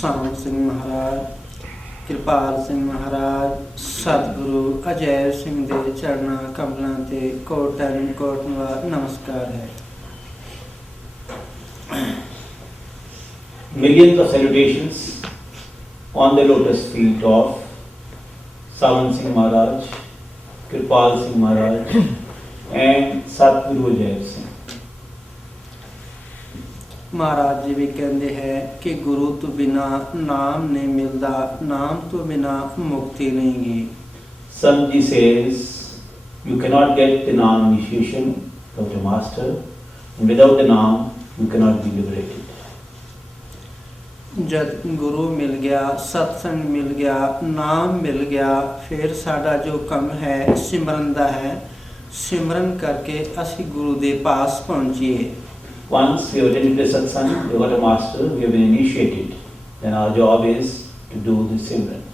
ਸਾਵਣ ਸਿੰਘ ਮਹਾਰਾਜ, ਕਿਰਪਾਲ ਸਿੰਘ ਮਹਾਰਾਜ, ਸਤਿਗੁਰੂ ਅਜੈਬ ਸਿੰਘ ਦੇ ਚਰਨਾਂ ਕਮਲਾਂ ਤੇ ਕੋਟਨ ਕੋਟਨਵਾ ਨਮਸਕਾਰ ਹੈ। Millions of salutations on the lotus feet of Savan Singh Maharaj, Kirpal Singh Maharaj and Satguru Ajay Singh. महाराज जी भी कहते हैं कि गुरु तो बिना नाम नहीं मिलता, नाम तो बिना मुक्ति नहीं गी। Sant ji says you cannot get the Naam initiation of the master, and without the Naam you cannot be liberated. जब गुरु मिल गया, सत्संग मिल गया, नाम मिल गया, फिर साडा जो काम है सिमरन दा है, सिमरन करके असी गुरु दे पास पहुंचिए। Once we have attended the satsang, we got a master, we have been initiated, then our job is to do the Simran.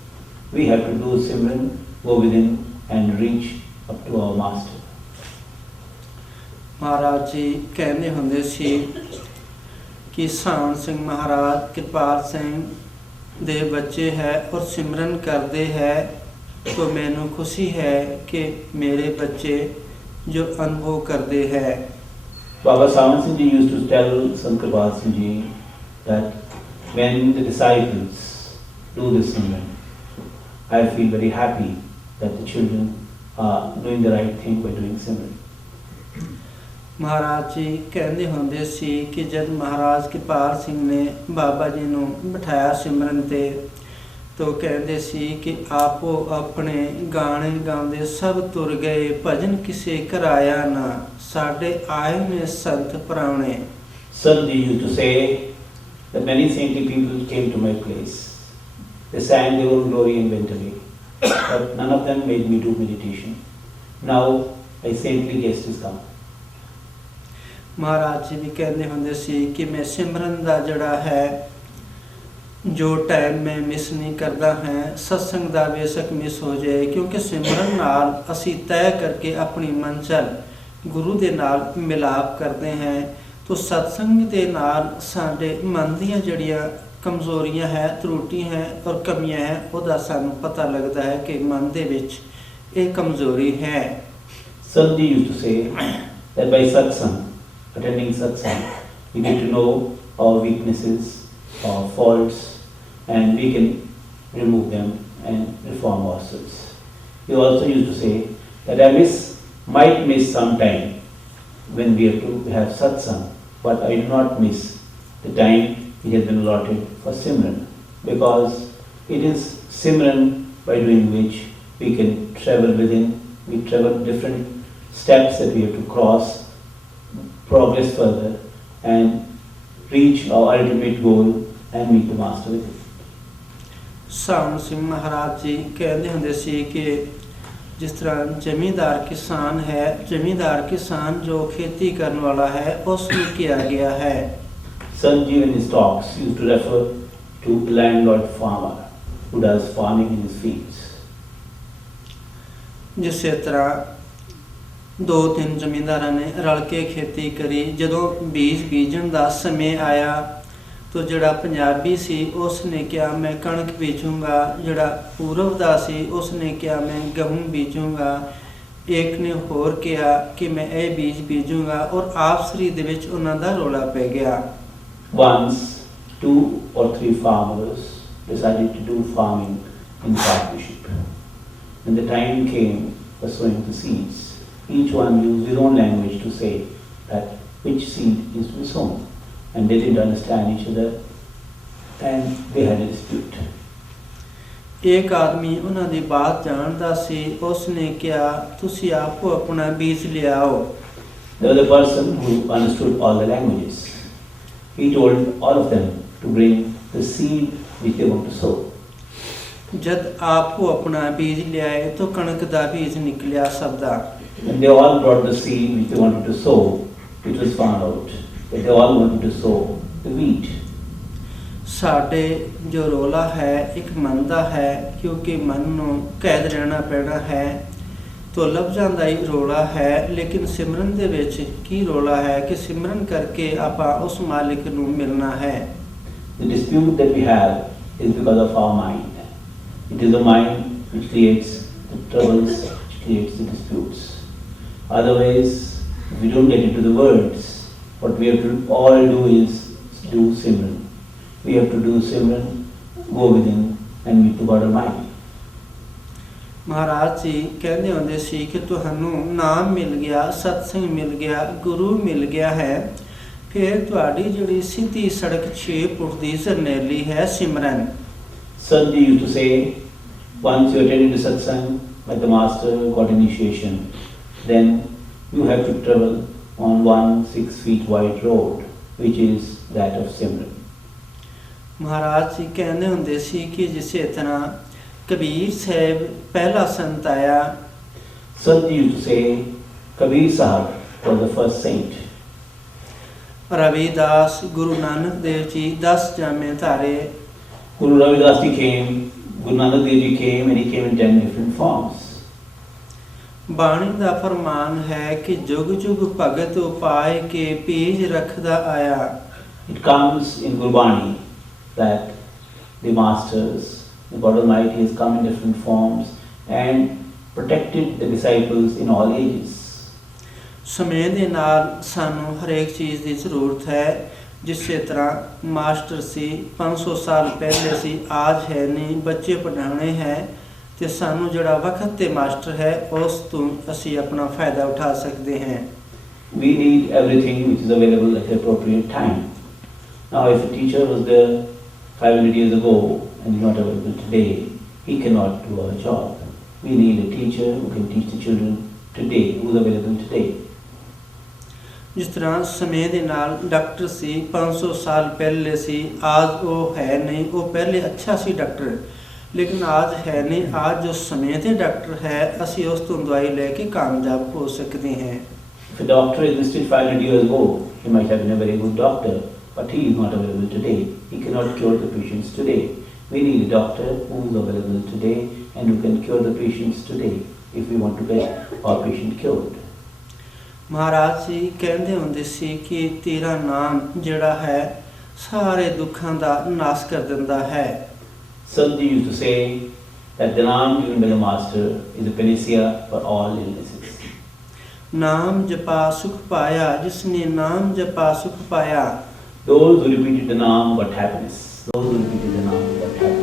We have to do Simran, go within and reach up to our master. महाराज जी कहते हुंदे सी कि सावन सिंह महाराज किरपाल सिंह दे बच्चे है और सिमरन करते है, तो मैनू खुशी है कि मेरे बच्चे जो अनुभव करते हैं। Baba Savan Singh Ji used to tell Sant Kirpal Singh Ji that when the disciples do this Simran, I feel very happy that the children are doing the right thing by doing Simran. महाराज जी कहते होंदे सी कि जब महाराज किरपाल सिंह ने बाबा जी नूं बिठाया सिमरन ते, तो कहते सी कि आपो अपने गाने गाਉਂਦੇ सब तुर गए, भजन किसे कराया ना, साडे आए ने संत प्राणे। Sant Ji used to say that many saintly people came to my place. They sang their own glory and went away, but none of them made me do meditation. Now a saintly guest is come. महाराज जी भी कहते होंदे सी कि मैं सिमरन दा जड़ा है जो time मैं मिस नहीं करता है, सत्संग दा बेशक मिस हो जाए, क्योंकि सिमरन नाल असी तय करके अपनी मंचल गुरु दे नाल मिलाप करते हैं। तो सत्संग दे नाल साडे मन दीयां जड़ियां कमजोरियां है, त्रुटियां हैं और कमियां हैं, उहदा सानू पता लगता है कि मन दे विच ये कमजोरी है। Sant Ji used to say that by satsang, attending satsang, we get to know our weaknesses, our faults, and we can remove them and reform ourselves. He also used to say that I might miss some time when we have to have satsang, but I do not miss the time which has been allotted for Simran, because it is Simran by doing which we can travel within, we travel different steps that we have to cross, progress further and reach our ultimate goal and meet the master with it. सावन सिंह महाराज जी कहते होंदे सी कि जिस तरह जमींदार किसान है, जमींदार किसान जो खेती करने वाला है उसमें किया गया है। Sant Ji in his talks used to refer to the landlord farmer who does farming in his fields. जिस तरह दो तीन जमींदारां ने रल के खेती करी, जदों बीज बीजण दा समय आया तो जड़ा पंजाबी सी उसने क्या मैं कणक बीजूंगा, जड़ा पूरब दा सी उसने क्या मैं गहूँ बीजूंगा, एक ने होर किया कि मैं ये बीज बीजूंगा, और आपसरी दे विच उन्हां दा रौला पै गया। Once 2 or 3 farmers decided to do farming in partnership. When the time came for sowing the seeds, each one used his own language to say that which seed is to be sown, and they didn't understand each other and they had a dispute. एक आदमी उन्हां दी बात जानदा सी, उसने क्या तुसी आपो अपना बीज ले आओ। There was a person who understood all the languages. He told all of them to bring the seed which they want to sow. जद आपो अपना बीज ले आए तो कणक दा बीज निकलिया सब दा। When they all brought the seed which they wanted to sow, it was found out that they all wanted to sow the wheat. साडे जो रोला है एक मन दा है, क्योंकि मन नूं कैद रहना पैना है, तो लभ जांदा ही रोला है। लेकिन सिमरन दे विच की रोला है कि सिमरन करके आपां उस मालिक नूं मिलना है। The dispute that we have is because of our mind. It is the mind which creates the troubles, which creates the disputes. Otherwise, if we don't get into the words, what we have to all do is do Simran. We have to do Simran, go within and meet the God Almighty. Maharaj ji ਕਹਿੰਦੇ ਹੁੰਦੇ ਸੀ ਕਿ ਤੁਹਾਨੂੰ ਨਾਮ ਮਿਲ ਗਿਆ, ਸਤਸੰਗ ਮਿਲ ਗਿਆ, ਗੁਰੂ ਮਿਲ ਗਿਆ ਹੈ, ਫਿਰ ਤੁਹਾਡੀ ਜਿਹੜੀ ਸਿੱਧੀ ਸੜਕ 6 ਫੁੱਟ ਦੀ ਜਰਨੈਲੀ ਹੈ ਸਿਮਰਨ। Sadhji used to say, once you attend to satsang, like the master got initiation, then you have to travel on 1 6 feet wide road, which is that of Simran. Maharaj ji ਕਹਿੰਦੇ ਹੁੰਦੇ ਸੀ ਕਿ ਜਿਸੇ ਤਰ੍ਹਾਂ ਕਬੀਰ ਸਾਹਿਬ ਪਹਿਲਾ ਸੰਤ ਆਇਆ, Sadhji used to say, Kabir Sahib was the first saint. Ravidas, Guru Nanak Dev ji 10 ਜਾਮੇ ਧਾਰੇ, Guru Ravidas ji came, Guru Nanak Dev Ji came, and he came in 10 different forms. ਬਾਣੀ ਦਾ ਫਰਮਾਨ ਹੈ ਕਿ ਜੁਗ ਜੁਗ ਭਗਤ ਉਪਾਏ ਕੇ ਪੀਜ ਰੱਖਦਾ ਆਇਆ। It comes in Gurbani that the masters, the God Almighty has come in different forms and protected the disciples in all ages. ਸਮੇਂ ਦੇ ਨਾਲ ਸਾਨੂੰ ਹਰੇਕ ਚੀਜ਼ ਦੀ ਜ਼ਰੂਰਤ ਹੈ। ਜਿਸੇ ਤਰ੍ਹਾਂ ਮਾਸਟਰ ਸੀ 500 ਸਾਲ ਪਹਿਲੇ ਸੀ, ਆਜ ਹੈ ਨਹੀਂ, ਬੱਚੇ ਪੜ੍ਹਾਉਣੇ ਹੈ, ਤੇ ਸਾਨੂੰ ਜਿਹੜਾ ਵਕਤ ਤੇ ਮਾਸਟਰ ਹੈ ਉਸ ਤੋਂ ਅਸੀਂ ਆਪਣਾ ਫਾਇਦਾ ਉਠਾ ਸਕਦੇ ਹਾਂ। We need everything which is available at the appropriate time. Now, if a teacher was there 500 years ago and is not available today, he cannot do our job. We need a teacher who can teach the children today, who is available today. ਜਿਸ ਤਰ੍ਹਾਂ ਸਮੇਂ ਦੇ ਨਾਲ doctor ਸੀ 500 ਸਾਲ ਪਹਿਲੇ ਸੀ, ਆਜ ਉਹ ਹੈ ਨਹੀਂ, ਉਹ ਪਹਿਲੇ ਅੱਛਾ ਸੀ ਡਾਕਟਰ, ਲੇਕਿਨ ਆਜ ਹੈ ਨਹੀਂ। ਆਜ ਜੋ ਸਮੇਂ ਤੇ ਡਾਕਟਰ ਹੈ, ਅਸੀਂ ਉਸ ਤੋਂ ਦਵਾਈ ਲੈ ਕੇ ਕਾਮਯਾਬ ਹੋ ਸਕਦੇ ਹਾਂ। If a doctor existed 500 years ago, he might have been a very good doctor, but he is not available today. He cannot cure the patients today. We need a doctor who is available today and who can cure the patients today if we want to get our patient cured. Maharaj ji ਕਹਿੰਦੇ ਹੁੰਦੇ ਸੀ ਕਿ ਤੇਰਾ ਨਾਮ ਜਿਹੜਾ ਹੈ ਸਾਰੇ ਦੁੱਖਾਂ ਦਾ ਨਾਸ਼ ਕਰ ਦਿੰਦਾ ਹੈ। Sadhji used to say that the name given by the master is a panacea for all illnesses. ਨਾਮ ਜਪਾ ਸੁਖ ਪਾਇਆ, ਜਿਸਨੇ ਨਾਮ ਜਪਾ ਸੁਖ ਪਾਇਆ। Those who repeated the name got happiness. Those who repeated the name got happiness.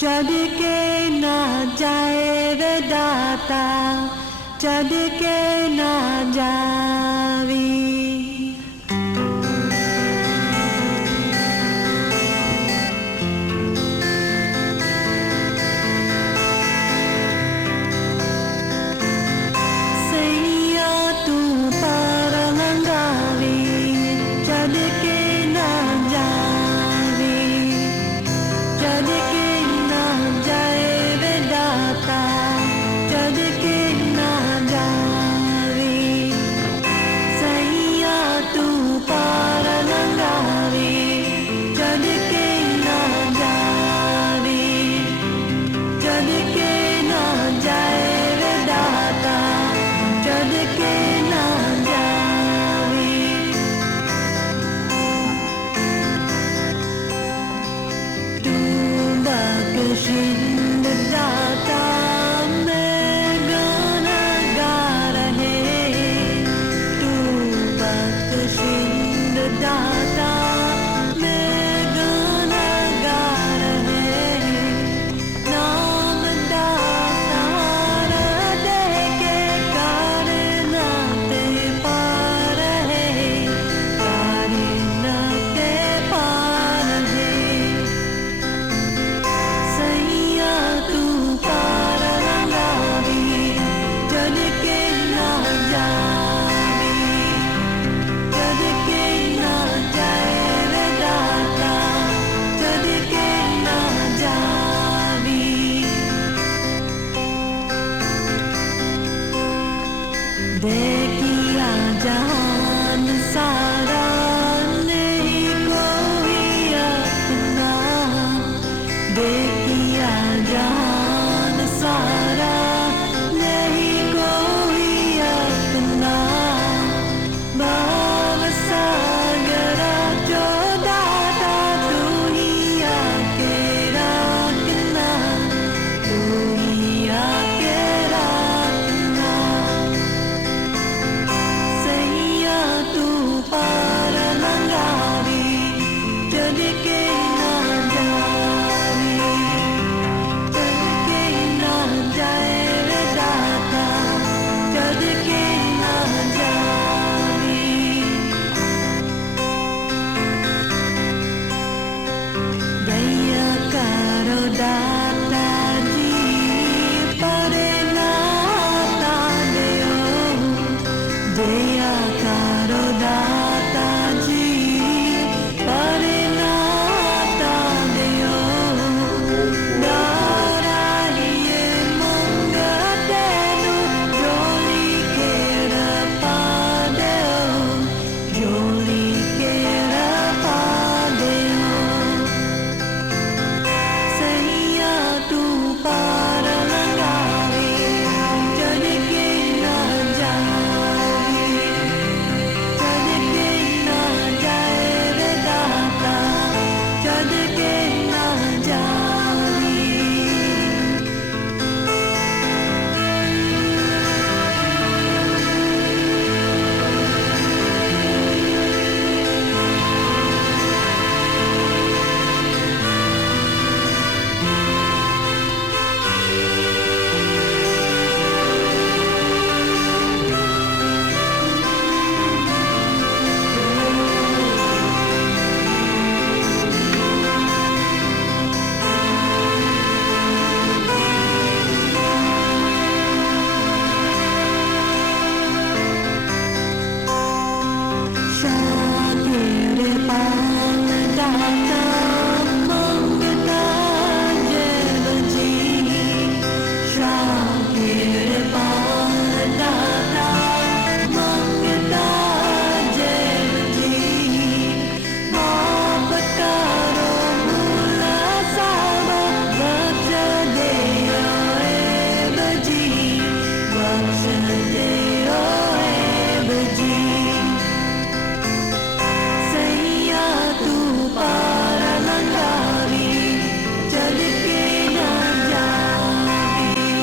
चढ़ के ना जाए वे दाता, चढ़ के ना जावी। सैया तू पार लंगावी, चढ़ के ना जावी, चढ़ के ना जाए वे दाता, चढ़ के ना जावी। सैया तू पार लंगावी, चढ़ के ना जावी, चढ़ के ना जाए वे दाता, चढ़ के ना जावी। तू बख्शिंद दाता, मैं गाना गा रहे। तू बख्शिंद दाता, मैं गाना गा रहे। नाम दातार दे के कारना ते पार है, कारना ते पार है। सैया तू पार लंगावी, चढ़ के ना जावी, चढ़ के ना जाए वे दाता, चढ़ के ना जावी। देखिया जहाँ